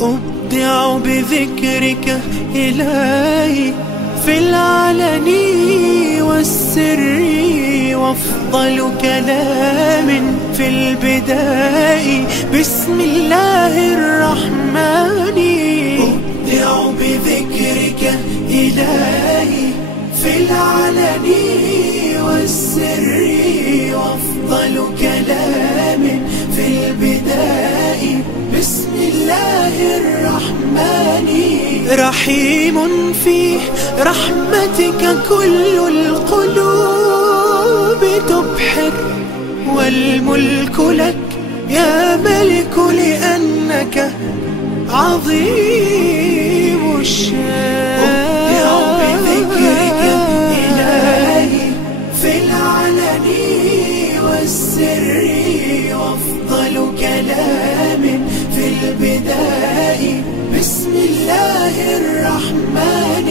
أبدع بذكرك إلهي في العلن والسر، وأفضل كلام في البداء بسم الله الرحمن. أبدع بذكرك إلهي في العلن والسر، وأفضل كلام في البداء بسم الله الرحمن. رحيم فيه رحمتك كل القلوب تبحر، والملك لك يا ملك لأنك عظيم الشان. أبدع بذكرك إلهي في العلن والسر، وأفضل كلام في البداء بسم الله الرحمن.